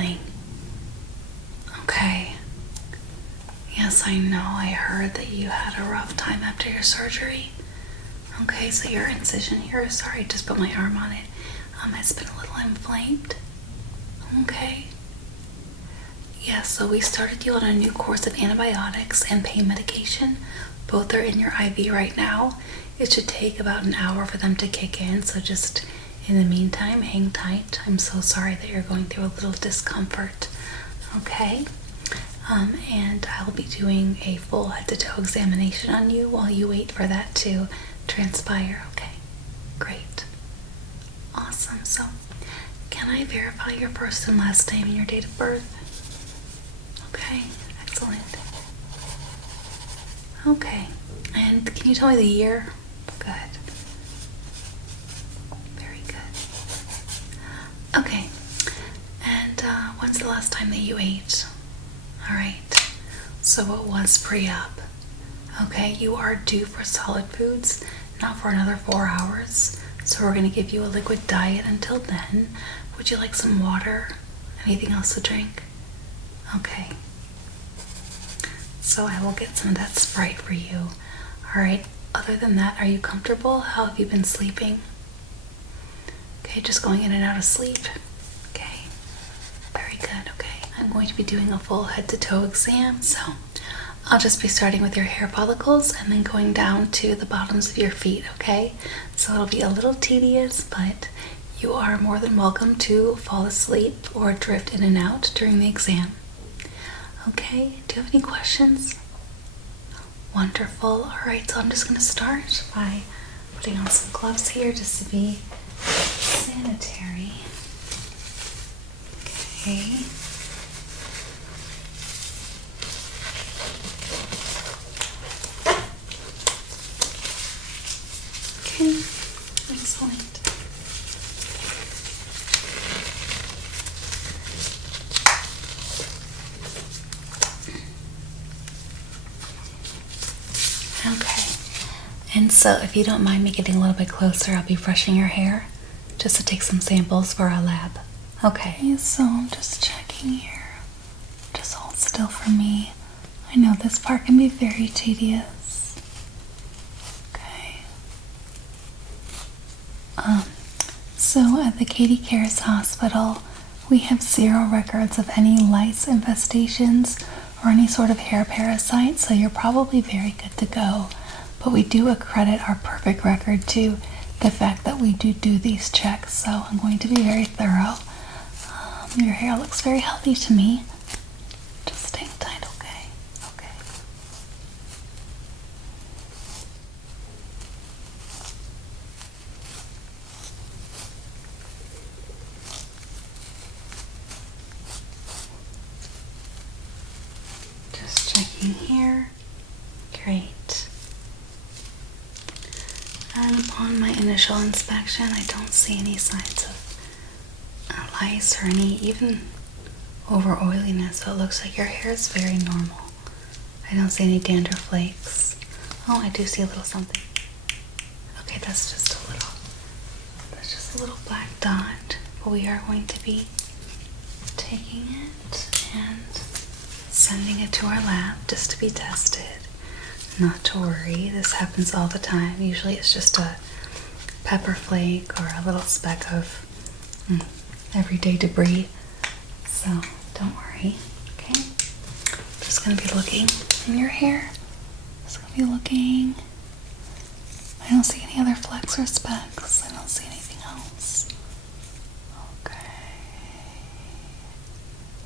feeling? Okay. Yes, I know. I heard that you had a rough time after your surgery. Okay, so your incision here, sorry, just put my arm on it, has been a little inflamed. Okay. Yeah, so we started you on a new course of antibiotics and pain medication. Both are in your IV right now. It should take about an hour for them to kick in, so just in the meantime, hang tight. I'm so sorry that you're going through a little discomfort. Okay? And I'll be doing a full head-to-toe examination on you while you wait for that to transpire. Okay? Great. Awesome. So, can I verify your first and last name and your date of birth? Okay, excellent. Okay, and can you tell me the year? Good. Very good. Okay, and when's the last time that you ate? All right, so it was pre-op. Okay, you are due for solid foods, not for another 4 hours. So we're going to give you a liquid diet until then. Would you like some water? Anything else to drink? Okay. So I will get some of that Sprite for you. All right. Other than that, are you comfortable? How have you been sleeping? Okay, just going in and out of sleep. Okay. Very good. Okay. I'm going to be doing a full head-to-toe exam, so I'll just be starting with your hair follicles and then going down to the bottoms of your feet, okay? So it'll be a little tedious, but you are more than welcome to fall asleep or drift in and out during the exam. Okay, do you have any questions? Wonderful. All right, so I'm just going to start by putting on some gloves here just to be sanitary. Okay. Okay, excellent. Okay, and so if you don't mind me getting a little bit closer, I'll be brushing your hair just to take some samples for our lab. Okay, so I'm just checking here. Just hold still for me. I know this part can be very tedious. Okay. So at the Katie Cares Hospital, we have 0 records of any lice infestations or any sort of hair parasite, so you're probably very good to go. But we do accredit our perfect record to the fact that we do these checks, so I'm going to be very thorough. Your hair looks very healthy to me. Just stay tight, okay? Okay. Just checking here. Great. And upon my initial inspection, I don't see any signs of lice or any even over oiliness, so it looks like your hair is very normal. I don't see any dandruff flakes. Oh, I do see a little something. Okay, that's just a little black dot, but we are going to be taking it and sending it to our lab just to be tested. Not to worry, this happens all the time. Usually it's just a pepper flake or a little speck of everyday debris, so don't worry. Okay, I'm just going to be looking in your hair. Just going to be looking. I don't see any other flecks or specks. I don't see anything else. Okay.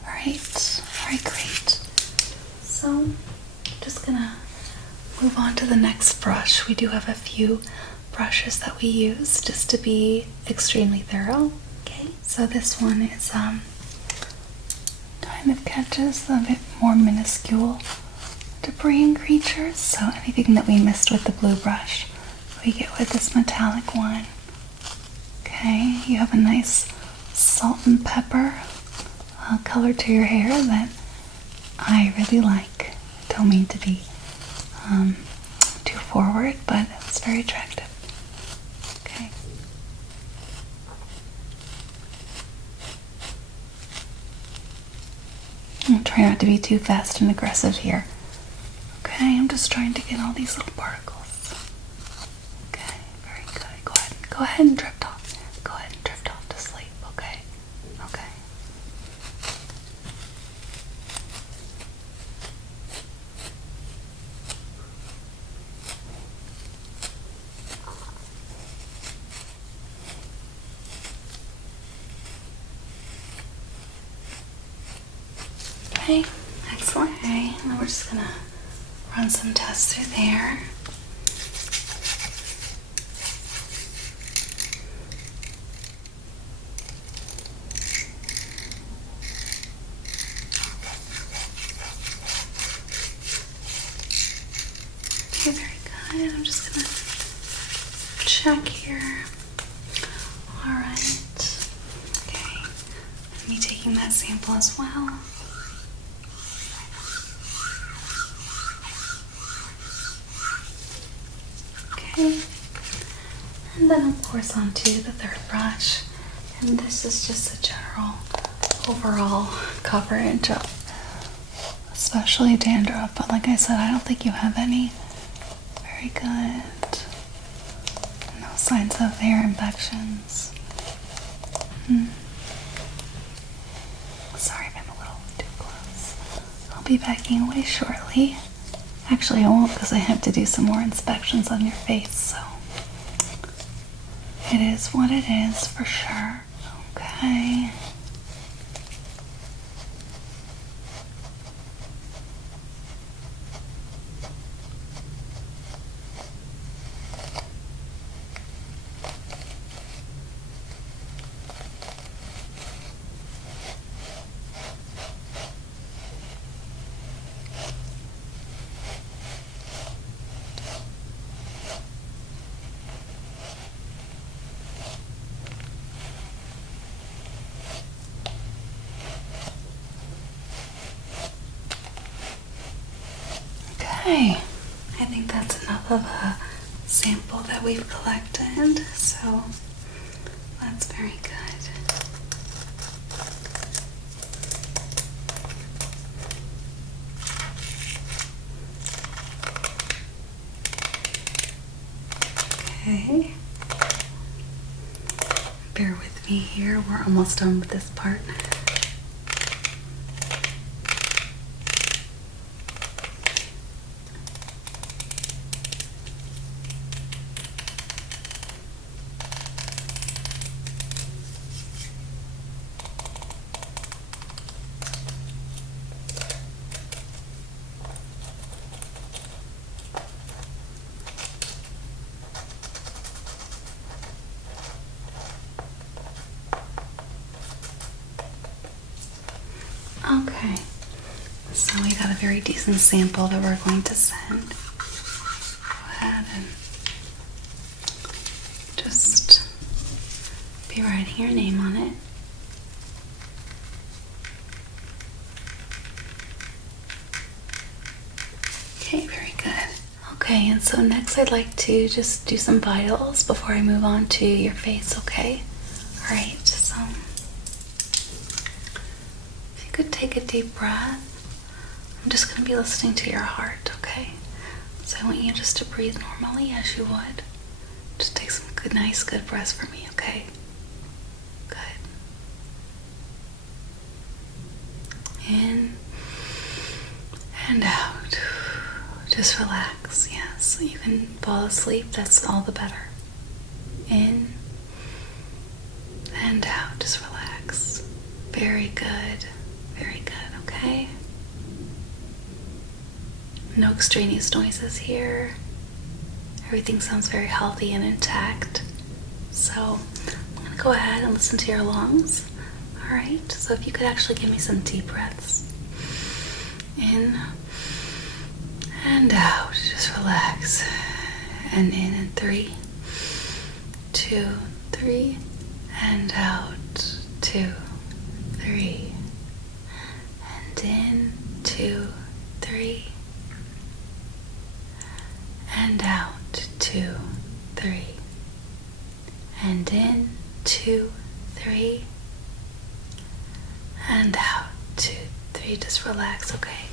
Alright, great. So I'm just gonna move on to the next brush. We do have a few brushes that we use just to be extremely thorough. Okay, so this one is kind of catches a bit more minuscule debris and creatures, so anything that we missed with the blue brush, we get with this metallic one. Okay, you have a nice salt and pepper color to your hair that I really like. Don't mean to be too forward, but it's very attractive. Okay. try not to be too fast and aggressive here. Okay, I'm just trying to get all these little particles. Okay, very good. Go ahead and drift off. Go ahead and drift off to sleep, okay? Okay. Okay, excellent. Okay, now we're just gonna run some tests through there. Okay, very good. I'm just gonna check here. Alright. Okay. Me taking that sample as well. Okay. And then of course onto the third brush. And this is just a general overall coverage of especially dandruff, but like I said, I don't think you have any. Very good. No signs of hair infections. Sorry if I'm a little too close. I'll be backing away shortly. Actually, I won't because I have to do some more inspections on your face, so it is what it is for sure. Okay. Okay, I think that's enough of a sample that we've collected, so that's very good. Okay, bear with me here, we're almost done with this part. Okay, so we got a very decent sample that we're going to send. Go ahead and just be writing your name on it. Okay, very good. Okay, and so next I'd like to just do some vitals before I move on to your face, okay? Alright, so could take a deep breath. I'm just going to be listening to your heart, okay? So I want you just to breathe normally as you would. Just take some good, nice, good breaths for me, okay? Good. In and out. Just relax, yes. You can fall asleep, that's all the better. In and out, just relax. Very good. Very good, okay? No extraneous noises here. Everything sounds very healthy and intact. So I'm going to go ahead and listen to your lungs. Alright, so if you could actually give me some deep breaths. In and out, just relax. And in 3, 2, 3, and out, 2, 3. And in, 2, 3. And out, 2, 3. And in, 2, 3. And out, 2, 3. So you just relax, okay?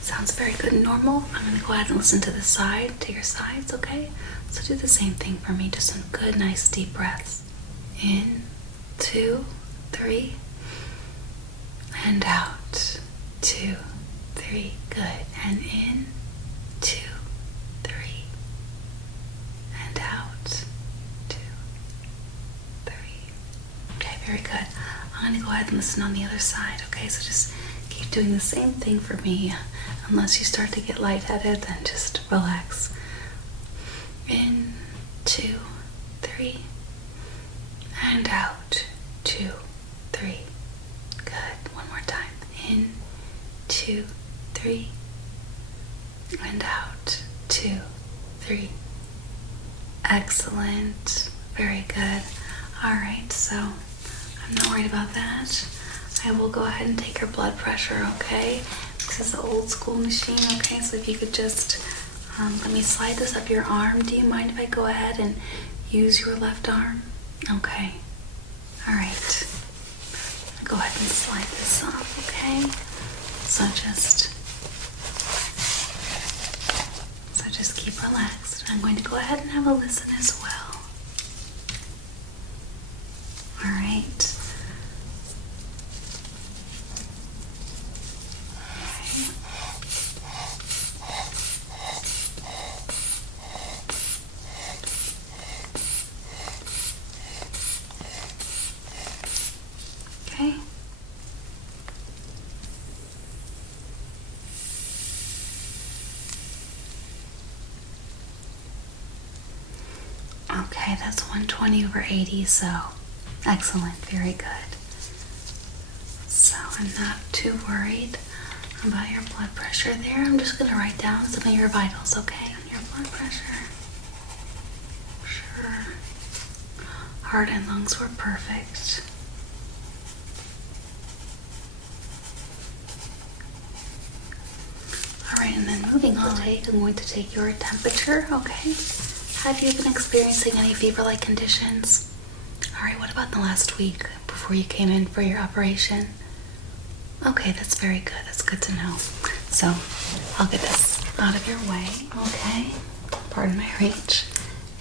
Sounds very good and normal. I'm going to go ahead and listen to the side, to your sides, okay? So do the same thing for me. Just some good, nice, deep breaths. In, 2, 3, and out. 2, 3, good. And in, 2, 3, and out. 2, 3. Okay, very good. I'm going to go ahead and listen on the other side, okay? So just keep doing the same thing for me. Unless you start to get lightheaded, then just relax. In, 2, 3, and out. 2, 3. Good. One more time. In, 2, 3, and out. 2, 3. Excellent. Very good. All right, so I'm not worried about that. I will go ahead and take your blood pressure, okay? This is an old school machine, okay? So if you could just let me slide this up your arm. Do you mind if I go ahead and use your left arm? Okay. All right. Go ahead and slide this off, okay? So just keep relaxed. I'm going to go ahead and have a listen as well. All right. Okay. Okay, that's 120/80, so excellent, very good. So I'm not too worried about your blood pressure there. I'm just going to write down some of your vitals, okay, on your blood pressure. Sure. Heart and lungs were perfect. Alright, and then moving on, I'm going to take your temperature, okay? Have you been experiencing any fever-like conditions? Alright, what about the last week before you came in for your operation? Okay, that's very good. That's good to know. So, I'll get this out of your way, okay? Pardon my reach.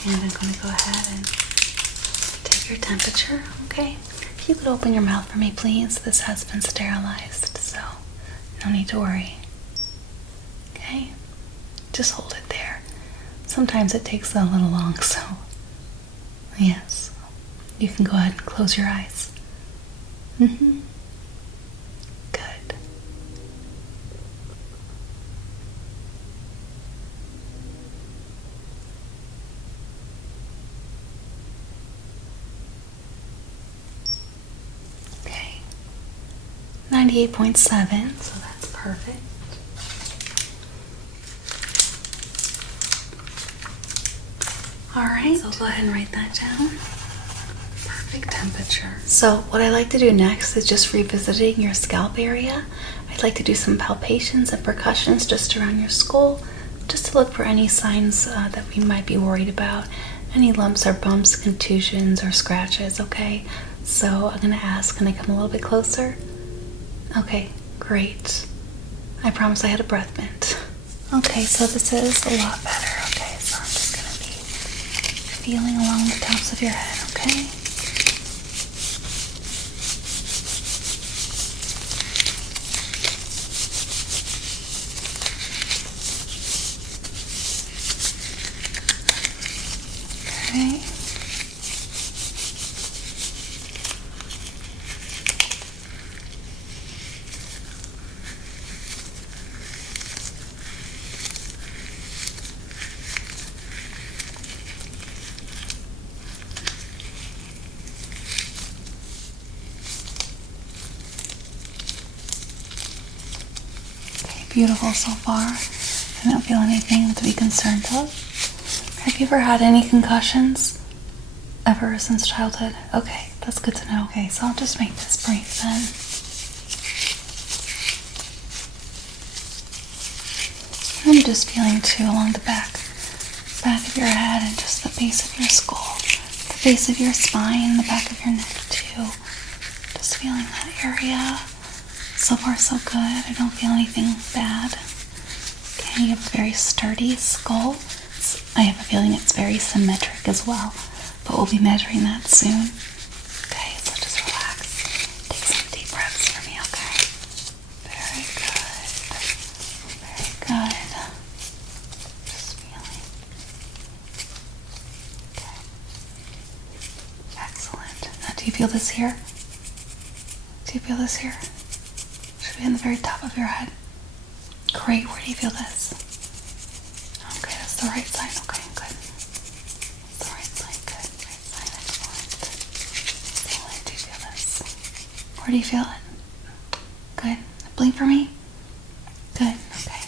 And I'm going to go ahead and take your temperature, okay? If you could open your mouth for me, please. This has been sterilized, so no need to worry. Okay? Just hold it there. Sometimes it takes a little long, so yes. You can go ahead and close your eyes. Mm-hmm. Good. Okay. 98.7, so that's perfect. Alright, so go ahead and write that down. Perfect temperature. So what I like to do next is just revisiting your scalp area. I'd like to do some palpations and percussions just around your skull, just to look for any signs that we might be worried about. Any lumps or bumps, contusions, or scratches, okay? So I'm going to ask, can I come a little bit closer? Okay, great. I promise I had a breath mint. Okay, so this is a lot better. Okay, so I'm just going to be feeling along the tops of your head, okay? Okay. Beautiful so far. I don't feel anything to be concerned of. Have you ever had any concussions? Ever since childhood? Okay, that's good to know. Okay, so I'll just make this brief then. I'm just feeling too along the back of your head and just the base of your skull, the base of your spine, the back of your neck too. Just feeling that area. So far so good. I don't feel anything bad. Okay, you have a very sturdy skull. I have a feeling it's very symmetric as well, but we'll be measuring that soon. Okay, so just relax. Take some deep breaths for me, okay? Very good. Very good. Just feeling. Okay. Excellent. Now, do you feel this here? Do you feel this here? Should be in the very top of your head. Great. Where do you feel this? Okay, that's the right side. Okay, good. That's the right side. Good. Right side. Excellent. Where do you feel this? Where do you feel it? Good. Blink for me. Good. Okay.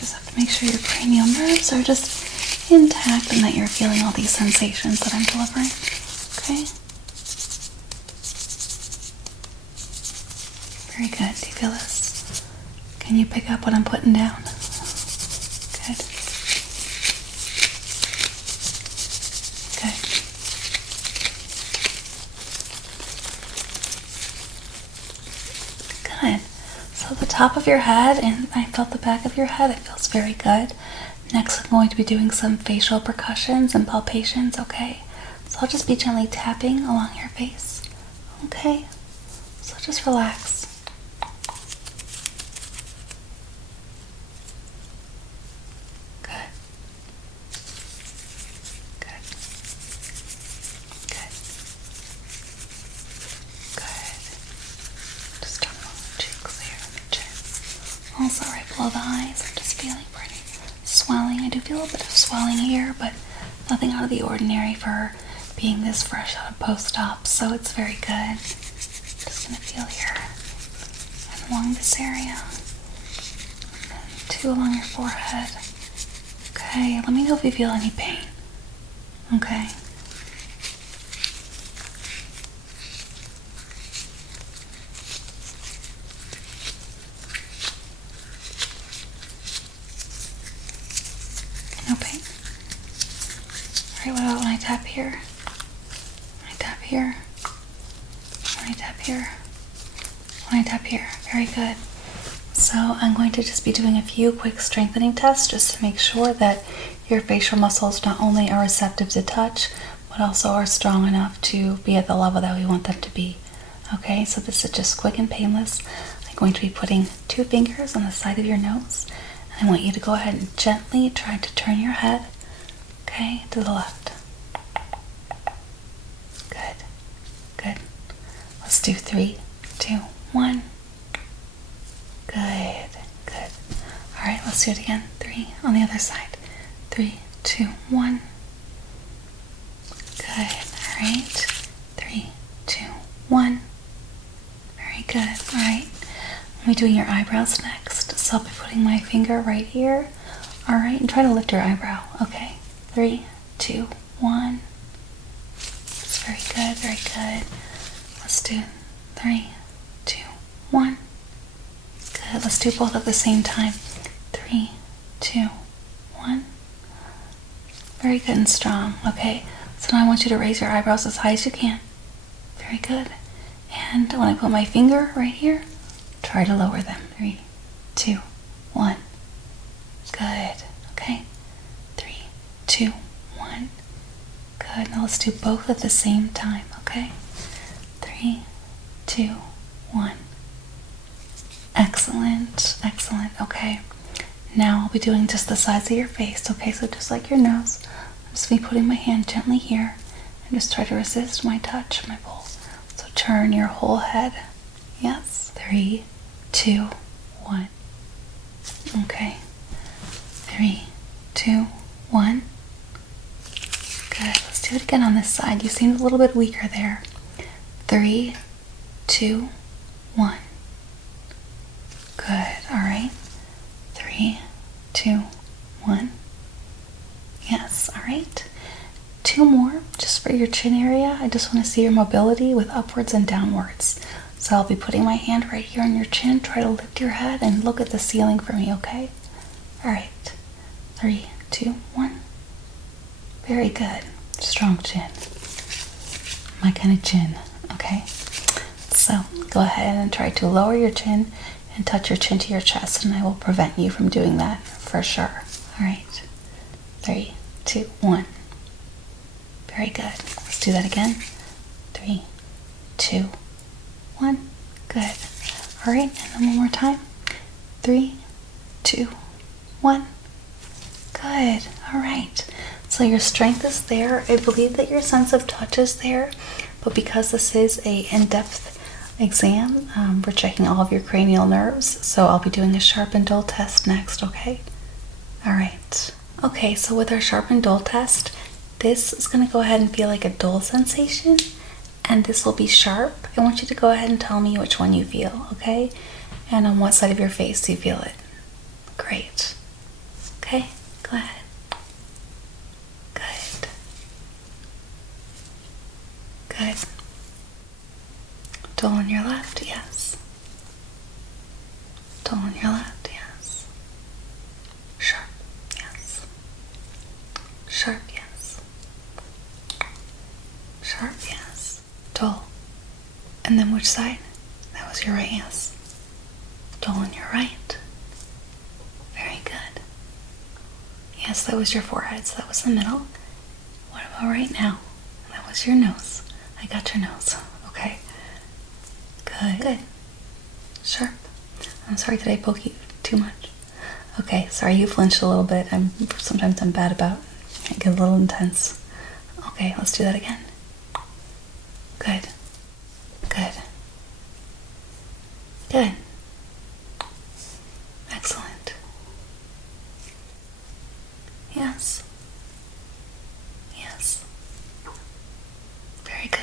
Just have to make sure your cranial nerves are just intact and that you're feeling all these sensations that I'm delivering. Okay. Very good. Do you feel this? Can you pick up what I'm putting down? Good. Good. Good. So the top of your head, and I felt the back of your head, it feels very good. Next, I'm going to be doing some facial percussions and palpations, okay? So I'll just be gently tapping along your face, okay? So just relax. Also right below the eyes, I'm just feeling pretty swelling. I do feel a bit of swelling here, but nothing out of the ordinary for being this fresh out of post-op, so it's very good. Just gonna feel here and along this area, and then 2 along your forehead. Okay, let me know if you feel any pain. Okay. No pain? Alright, what about when I tap here? When I tap here? When I tap here? When I tap here? Very good. So I'm going to just be doing a few quick strengthening tests just to make sure that your facial muscles not only are receptive to touch, but also are strong enough to be at the level that we want them to be. Okay, so this is just quick and painless. I'm going to be putting 2 fingers on the side of your nose. I want you to go ahead and gently try to turn your head, okay, to the left. Good, good. Let's do 3, 2, 1. Good, good. All right, let's do it again. 3 on the other side. 3, 2, 1. Good. All right. 3, 2, 1. Very good. All right. I'll be doing your eyebrows next. So I'll be putting my finger right here. All right, and try to lift your eyebrow. Okay. 3, 2, 1. That's very good. Very good. Let's do 3, 2, 1. Good. Let's do both at the same time. 3, 2, 1. Very good and strong. Okay. So now I want you to raise your eyebrows as high as you can. Very good. And when I put my finger right here, try to lower them. 3, 2, 1. Good. Okay. 3, 2, 1. Good. Now let's do both at the same time. Okay. 3, 2, 1. Excellent. Excellent. Okay. Now I'll be doing just the sides of your face. Okay. So just like your nose, I'm just going to be putting my hand gently here and just try to resist my touch, my pull. So turn your whole head. Yes. 3, 2, 1. Okay. 3, 2, 1. Good. Let's do it again on this side. You seemed a little bit weaker there. 3, 2, 1. Good. All right. 3, 2, 1. Yes. All right. 2 more just for your chin area. I just want to see your mobility with upwards and downwards. So I'll be putting my hand right here on your chin. Try to lift your head and look at the ceiling for me, okay? All right. 3, 2, 1. Very good. Strong chin. My kind of chin, okay? So go ahead and try to lower your chin and touch your chin to your chest, and I will prevent you from doing that for sure. All right. 3, 2, 1. Very good. Let's do that again. 3, 2, 1. Good. All right, and then one more time. 3, 2, 1. Good. All right. So your strength is there. I believe that your sense of touch is there, but because this is a in-depth exam, we're checking all of your cranial nerves, so I'll be doing a sharp and dull test next, okay? All right. Okay, so with our sharp and dull test, this is going to go ahead and feel like a dull sensation, and this will be sharp. I want you to go ahead and tell me which one you feel, okay? And on what side of your face do you feel it? Great. Okay, go ahead. Good. Good. Dull on your left, yes. Dull on your left, yes. Sharp, yes. Sharp, yes. Sharp, yes. Dull. And then which side? That was your right, yes. Dull on your right. Very good. Yes, that was your forehead, so that was the middle. What about right now? That was your nose. I got your nose, okay? Good. Good. Sharp. I'm sorry, did I poke you too much? Okay, sorry, you flinched a little bit. Sometimes I'm bad about it. I get a little intense. Okay, let's do that again. Good. Good. Good. Excellent. Yes. Yes. Very good.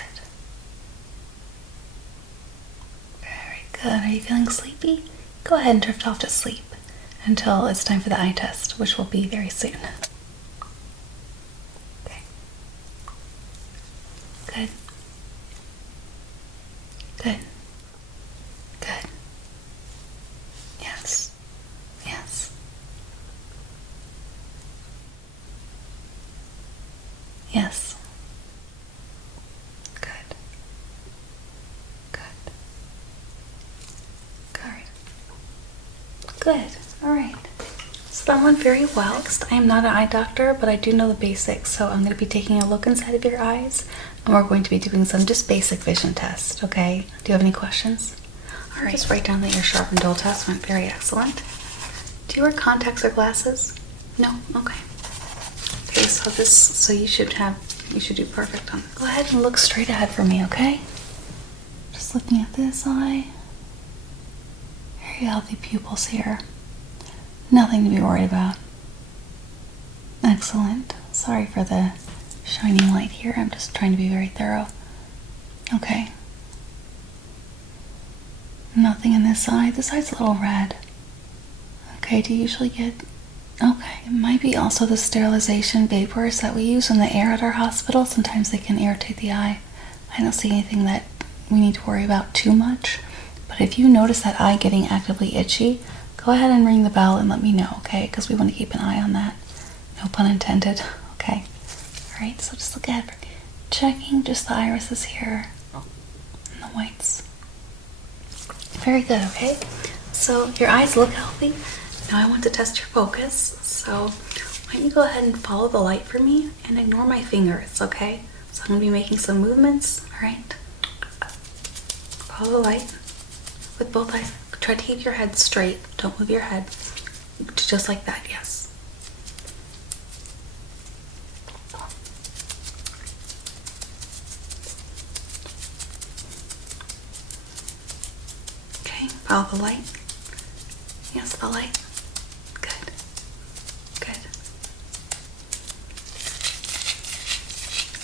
Very good. Are you feeling sleepy? Go ahead and drift off to sleep until it's time for the eye test, which will be very soon. Okay. Good. Good. Good. Yes. Yes. Yes. Good. Good. Good. All right. So that went very well. Next, I am not an eye doctor, but I do know the basics. So I'm going to be taking a look inside of your eyes, and we're going to be doing some just basic vision tests, okay? Do you have any questions? All right. Just write down that your sharp and dull test went very excellent. Do you wear contacts or glasses? No? Okay. Okay, so you should do perfect on this. Go ahead and look straight ahead for me, okay? Just looking at this eye. Very healthy pupils here. Nothing to be worried about. Excellent. Sorry for the shining light here. I'm just trying to be very thorough. Okay. Nothing in this eye. This eye's a little red. Okay, do you usually get... Okay. It might be also the sterilization vapors that we use in the air at our hospital. Sometimes they can irritate the eye. I don't see anything that we need to worry about too much. But if you notice that eye getting actively itchy, go ahead and ring the bell and let me know, okay? Because we want to keep an eye on that. No pun intended. Okay. All right, so just look ahead for checking just the irises here and the whites. Very good, okay? So your eyes look healthy. Now I want to test your focus. So why don't you go ahead and follow the light for me and ignore my fingers, okay? So I'm going to be making some movements, all right? Follow the light with both eyes. Try to keep your head straight. Don't move your head. Just like that, yes. Okay, follow the light. Yes, the light. Good. Good.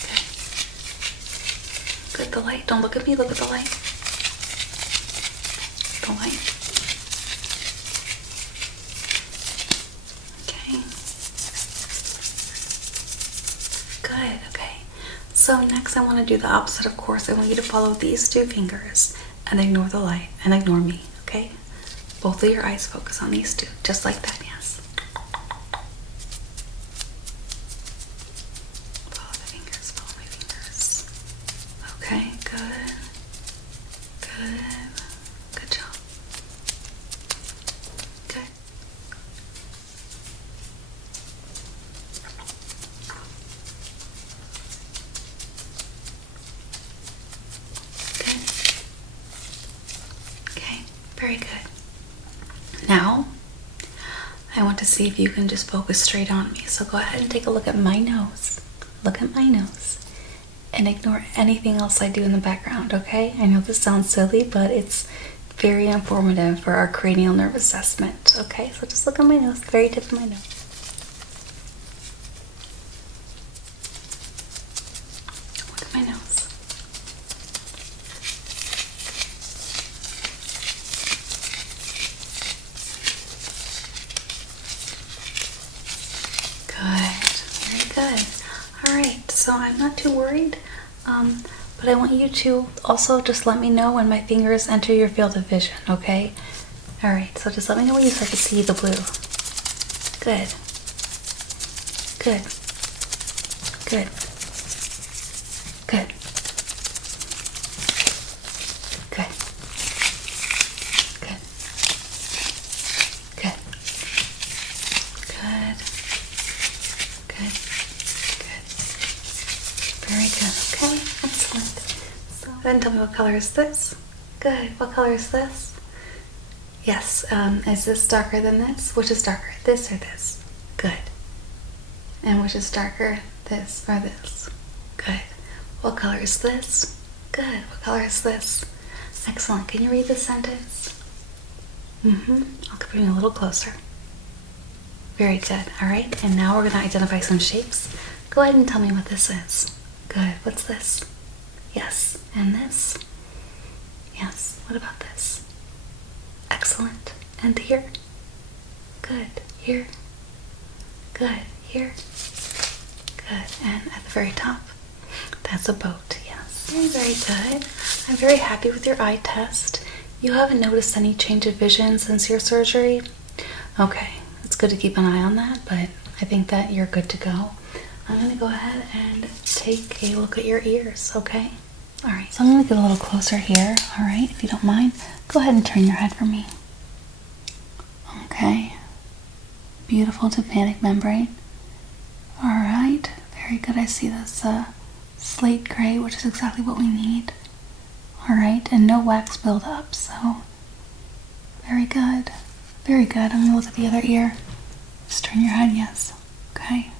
Good. Good, the light. Don't look at me, look at the light. The light. Okay. Good, okay. So next I want to do the opposite, of course. I want you to follow these two fingers and ignore the light and ignore me, okay? Both of your eyes focus on these two, just like that, yes. Follow the fingers, follow my fingers. Okay, good. Good. I want to see if you can just focus straight on me. So go ahead and take a look at my nose. Look at my nose. And ignore anything else I do in the background, okay? I know this sounds silly, but it's very informative for our cranial nerve assessment, okay? So just look at my nose, the very tip of my nose. Look at my nose. Good, very good. All right, so I'm not too worried, but I want you to also just let me know when my fingers enter your field of vision, okay? All right, so just let me know when you start to see the blue. Good. Good. Good. Good. Good. Good. Good. Good. Good. Good. Very good. Okay. Excellent. So then tell me, what color is this? Good. What color is this? Yes. Is this darker than this? Which is darker? This or this? Good. And which is darker? This or this? Good. What color is this? Good. What color is this? Excellent. Can you read this sentence? I'll bring you a little closer. Very good. All right. And now we're going to identify some shapes. Go ahead and tell me what this is. Good. What's this? Yes. And this? Yes. What about this? Excellent. And here? Good. Here? Good. Here? Good. And at the very top? That's a boat. Yes. Very, very good. I'm very happy with your eye test. You haven't noticed any change of vision since your surgery? Okay. It's good to keep an eye on that, but I think that you're good to go. I'm going to go ahead and take a look at your ears, okay? All right, so I'm going to get a little closer here, all right, if you don't mind. Go ahead and turn your head for me. Okay. Beautiful tympanic membrane. All right, very good. I see this slate gray, which is exactly what we need. All right, and no wax buildup, so very good. Very good. I'm going to look at the other ear. Just turn your head, yes. Okay.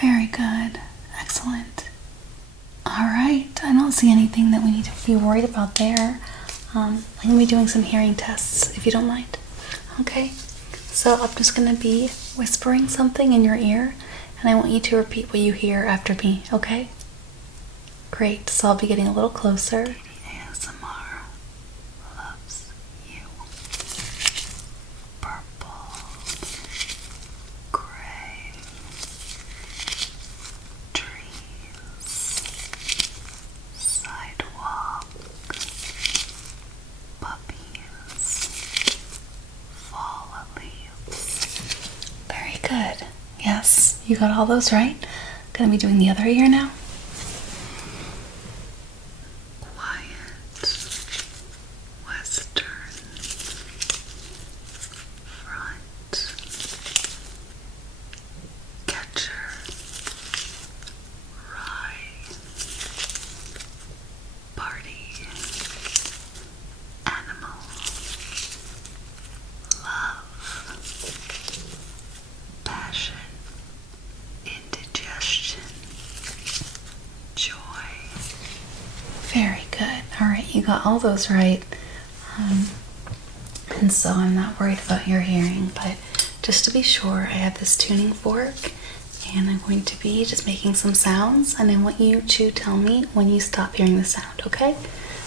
Very good. Excellent. All right. I don't see anything that we need to be worried about there. I'm going to be doing some hearing tests, if you don't mind. Okay. So I'm just going to be whispering something in your ear, and I want you to repeat what you hear after me, okay? Great. So I'll be getting a little closer. ASMR loves you. Purple, gray, trees, sidewalk, puppies, fall leaves. Very good. Yes, you got all those right. Gonna be doing the other ear now. Very good. All right, you got all those right. And so I'm not worried about your hearing, but just to be sure, I have this tuning fork, and I'm going to be just making some sounds, and I want you to tell me when you stop hearing the sound, okay?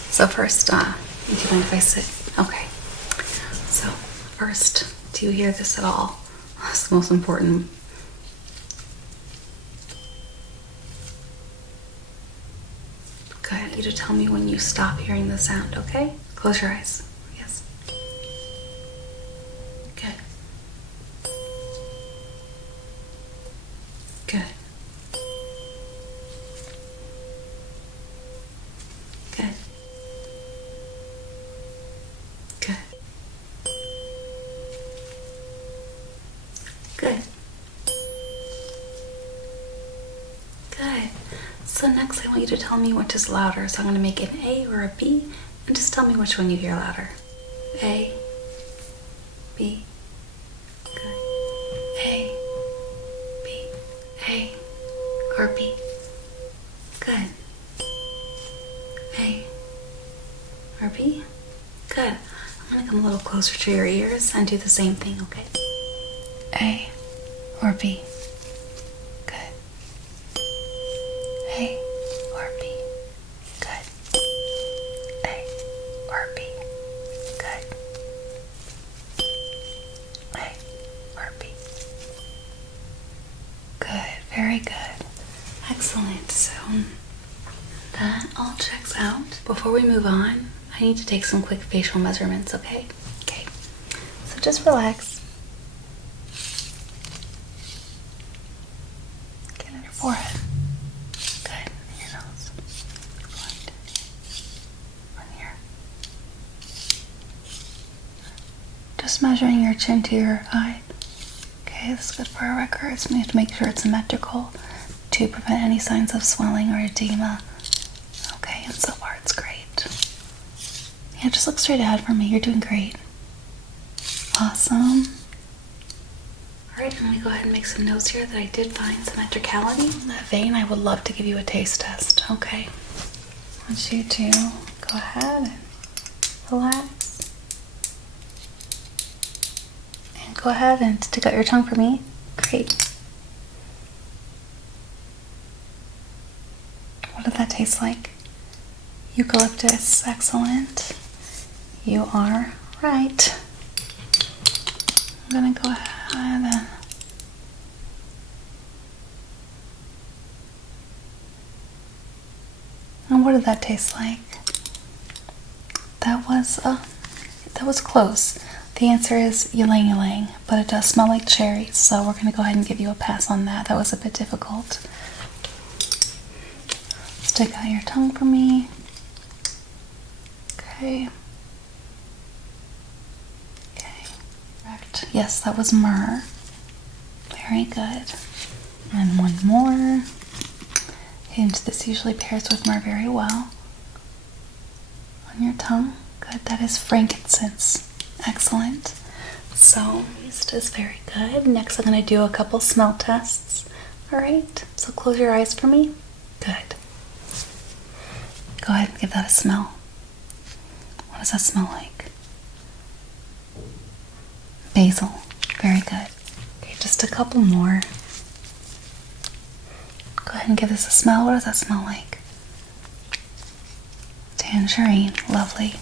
So first, do you mind if I sit? Okay. So first, do you hear this at all? That's the most important. Good. I want you to tell me when you stop hearing the sound, okay? Close your eyes. Yes. Good. Good. Good. Good. Good. Good. So next I want you to tell me which is louder. So I'm going to make an A or a B, and just tell me which one you hear louder. A, B, closer to your ears and do the same thing, okay? A or B? Good. A or B? Good. A or B? Good. A or B? Good. Very good. Excellent. So that all checks out. Before we move on, I need to take some quick facial measurements, okay? Okay. So just relax. Get on your forehead. Good. On your nose. Right. On here. Just measuring your chin to your eye. Okay, this is good for our records. We have to make sure it's symmetrical to prevent any signs of swelling or edema. Okay, and so far it's great. Yeah, just look straight ahead for me. You're doing great. Awesome. Alright, I'm going to go ahead and make some notes here that I did find symmetricality. In that vein, I would love to give you a taste test. Okay. I want you to go ahead and relax. And go ahead and stick out your tongue for me. Great. What did that taste like? Eucalyptus. Excellent. You are right. I'm gonna go ahead and what did that taste like? That was close. The answer is ylang ylang, but it does smell like cherries, so we're gonna go ahead and give you a pass on that. That was a bit difficult. Stick out your tongue for me. Okay. Correct. Yes, that was myrrh. Very good. And one more. And this usually pairs with myrrh very well. On your tongue. Good. That is frankincense. Excellent. So, this is very good. Next, I'm going to do a couple smell tests. Alright. So, close your eyes for me. Good. Go ahead and give that a smell. What does that smell like? Basil. Very good. Okay, just a couple more. Go ahead and give this a smell. What does that smell like? Tangerine. Lovely.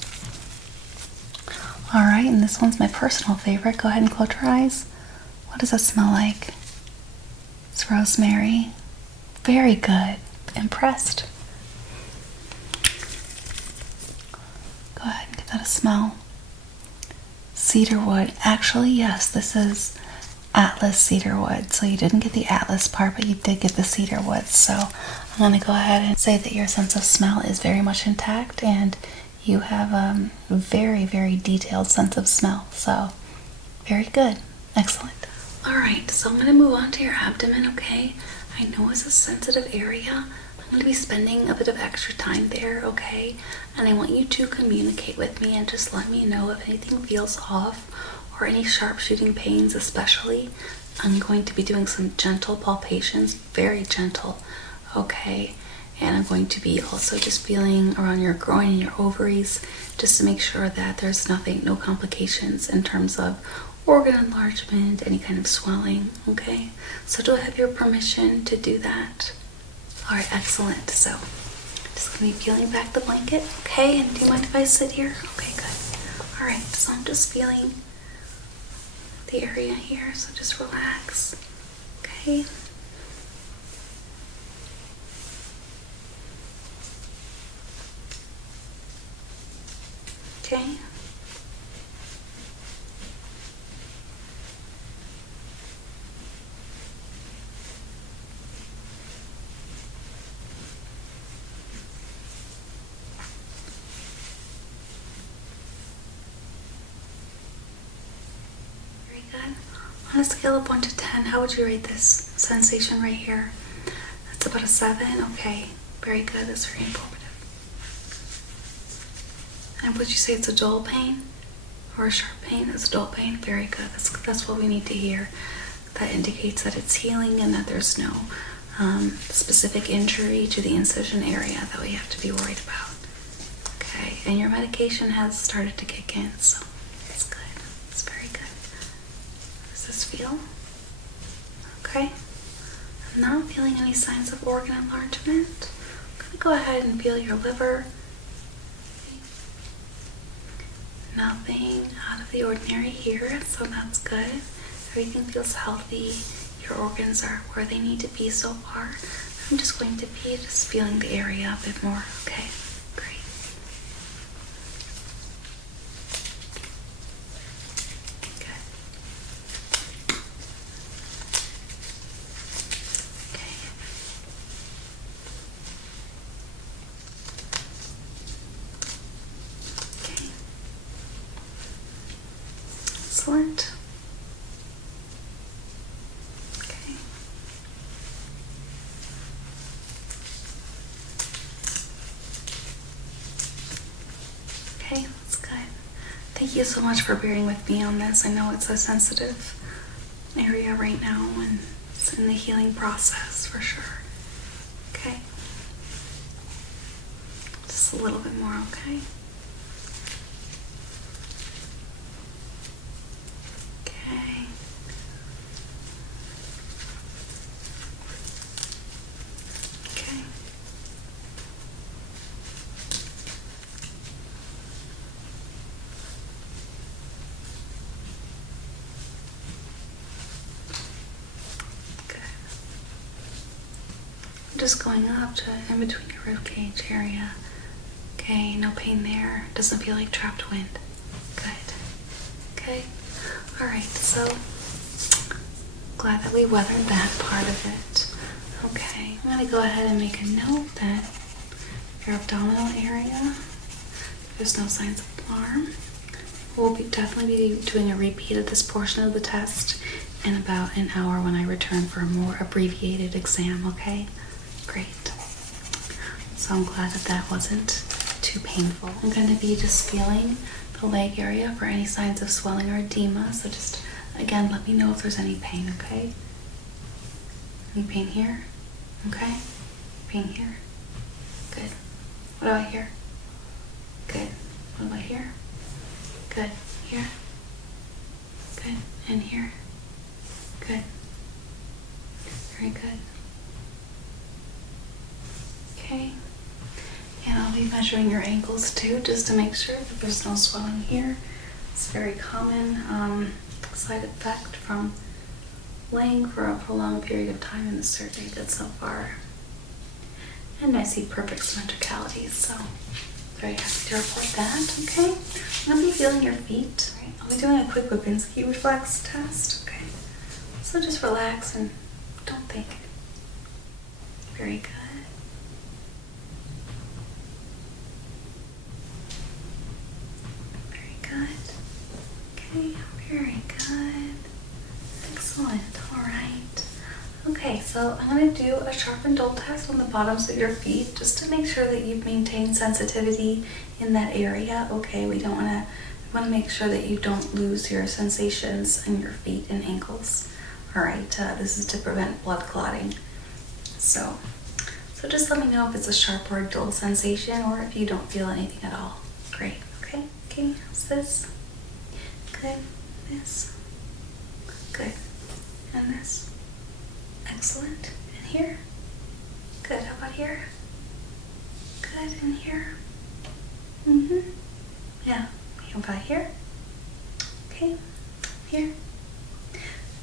Alright, and this one's my personal favorite. Go ahead and close your eyes. What does that smell like? It's rosemary. Very good. Impressed. Go ahead and give that a smell. Cedarwood. Actually, yes, this is Atlas cedarwood. So you didn't get the Atlas part, but you did get the cedarwood. So I'm going to go ahead and say that your sense of smell is very much intact and you have a very, very detailed sense of smell. So very good. Excellent. Alright, so I'm going to move on to your abdomen, okay? I know it's a sensitive area. I'm going to be spending a bit of extra time there, okay? And I want you to communicate with me and just let me know if anything feels off or any sharp shooting pains especially. I'm going to be doing some gentle palpations, very gentle, okay? And I'm going to be also just feeling around your groin and your ovaries just to make sure that there's no complications in terms of organ enlargement, any kind of swelling, okay? So do I have your permission to do that? All right, excellent. So just gonna be peeling back the blanket, okay? And do you mind if I sit here? Okay, good. All right, so I'm just feeling the area here, so just relax, okay? Okay. Very good. On a scale of 1 to 10, how would you rate this sensation right here? That's about a 7. Okay. Very good. That's very informative. And would you say it's a dull pain or a sharp pain? It's a dull pain. Very good. That's what we need to hear. That indicates that it's healing and that there's no specific injury to the incision area that we have to be worried about. Okay. And your medication has started to kick in, so it's good. Does this feel okay? I'm not feeling any signs of organ enlargement. I'm gonna go ahead and feel your liver. Nothing out of the ordinary here, so that's good. Everything feels healthy. Your organs are where they need to be so far. I'm just going to be just feeling the area a bit more. Okay, great. Good. Okay. Okay. Excellent. Okay. Okay, that's good. Thank you so much for bearing with me on this. I know it's a sensitive area right now and it's in the healing process for sure. Okay. Just a little bit more, okay? Okay. Okay. Good. I'm just going up to in between your rib cage area. Okay, no pain there. Doesn't feel like trapped wind. Good. Okay. All right, so glad that we weathered that part of it. Okay, I'm gonna go ahead and make a note that your abdominal area, there's no signs of alarm. We'll definitely be doing a repeat of this portion of the test in about an hour when I return for a more abbreviated exam, okay? Great. So I'm glad that that wasn't too painful. I'm gonna be just feeling the leg area for any signs of swelling or edema. So just, again, let me know if there's any pain, okay? Any pain here? Okay. Pain here? Good. What about here? Good. What about here? Good. Here? Good. And here? Good. Very good. Okay. And I'll be measuring your ankles too, just to make sure that there's no swelling here. It's a very common side effect from laying for a prolonged period of time in the surgery did so far. And I see perfect symmetricality, so very happy to report that, okay? I'm gonna be feeling your feet. Right? I'll be doing a quick Babinski reflex test, okay? So just relax and don't think. Very good. Very good. Okay, very good. Excellent, all right. Okay, so I'm gonna do a sharp and dull test on the bottoms of your feet just to make sure that you've maintained sensitivity in that area. Okay, we wanna make sure that you don't lose your sensations in your feet and ankles. All right, this is to prevent blood clotting. So just let me know if it's a sharp or a dull sensation or if you don't feel anything at all. Great, okay, how's this? Good, this, good, and this. Excellent. And here? Good. How about here? Good. And here? Yeah. How about here? Okay. Here?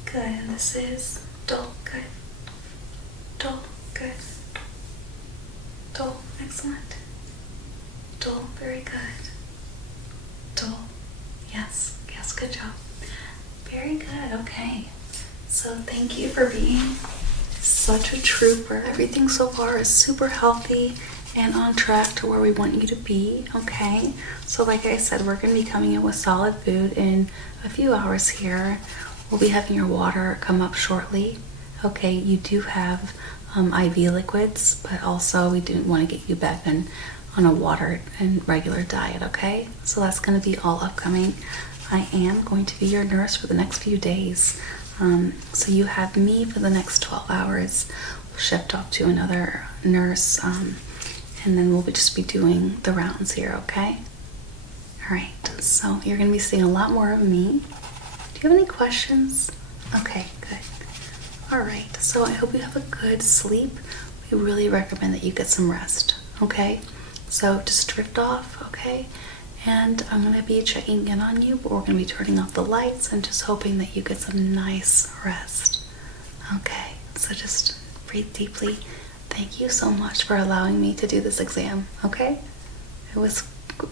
Good. And this is dull. Good. Dull. Good. Dull. Excellent. Dull. Very good. Dull. Yes. Yes. Good job. Very good. Okay. So thank you for being such a trooper. Everything so far is super healthy and on track to where we want you to be, okay? So like I said, we're gonna be coming in with solid food in a few hours here. We'll be having your water come up shortly. Okay, you do have IV liquids, but also we do want to get you back on a water and regular diet, okay? So that's gonna be all upcoming. I am going to be your nurse for the next few days. So you have me for the next 12 hours. We'll shift off to another nurse, and then we'll just be doing the rounds here, okay? All right, so you're gonna be seeing a lot more of me. Do you have any questions Okay, good. Alright, so I hope you have a good sleep. We really recommend that you get some rest, okay? So just drift off, okay? And I'm going to be checking in on you, but we're going to be turning off the lights and just hoping that you get some nice rest. Okay, so just breathe deeply. Thank you so much for allowing me to do this exam, okay? It was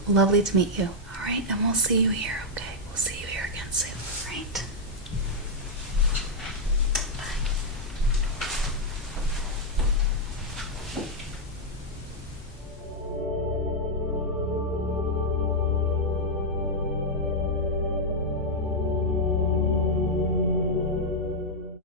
lovely to meet you. Alright, and we'll see you here, okay?